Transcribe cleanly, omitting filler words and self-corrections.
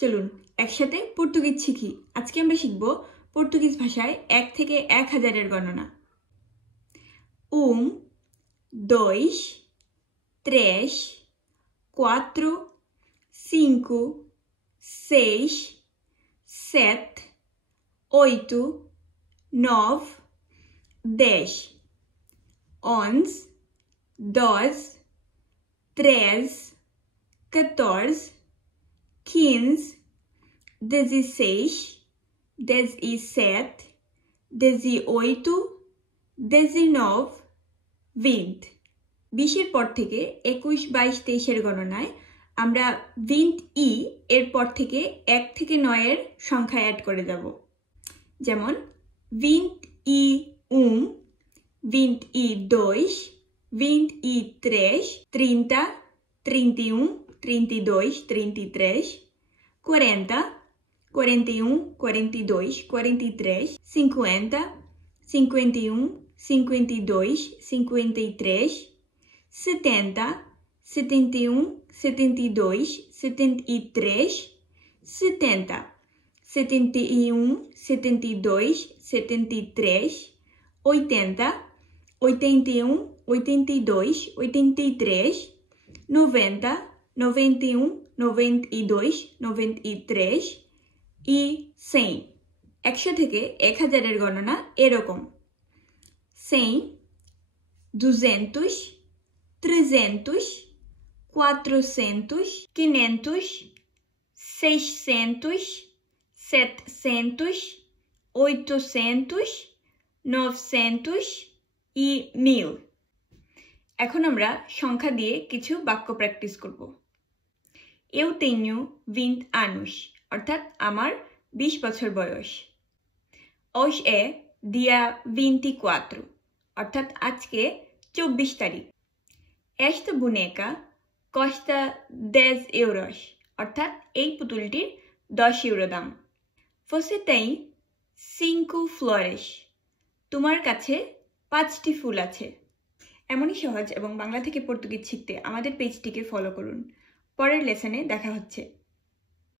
চলুন একসাথে পর্তুগিজ শিখি। আজকে আমরা শিখব পর্তুগিজ ভাষায় 1 থেকে 1000-এর গণনা। 1, 2, 3, 4, 5, 6, 7, 8, 9, 10, 11, 12, 13, 14, 15, 16, 17, 18, 19, 20. 20-এর পর থেকে 21, 22, 23-এর গণনায় আমরা 20 এর পর থেকে 1 থেকে 9-এর সংখ্যা অ্যাড করে যাব। যেমন 21, 22, 23, 30, 31, 32, 33, 40, 41, 42, 43, 50, 51, 52, 53, 70, 71, 72, 73, 70, 71, 72, 73, 80, 81, 82, 83, 90, 91, 92, 93 e 100. 100 থেকে 1000-এর গণনা এরকম: 100, 200, 300, 400, 500, 600, 700, 800, 900 e 1000. এখন আমরা সংখ্যা দিয়ে কিছু বাক্য প্র্যাকটিস করব। Eu tenho 20 anos, অর্থাৎ আমার 20 বছর বয়স। Hoje é dia 24, অর্থাৎ আজকে 24 তারিখ। Esta boneca custa 10 euros, অর্থাৎ এই পুতুলটির 10 ইউরো দাম। Você tem 5 flores, তোমার কাছে 5টি ফুল আছে। এমনই সহজ এবং বাংলা থেকে পর্তুগিজ শিখতে আমাদের পেজটিকে ফলো করুন। পরের লেসনে দেখা হচ্ছে।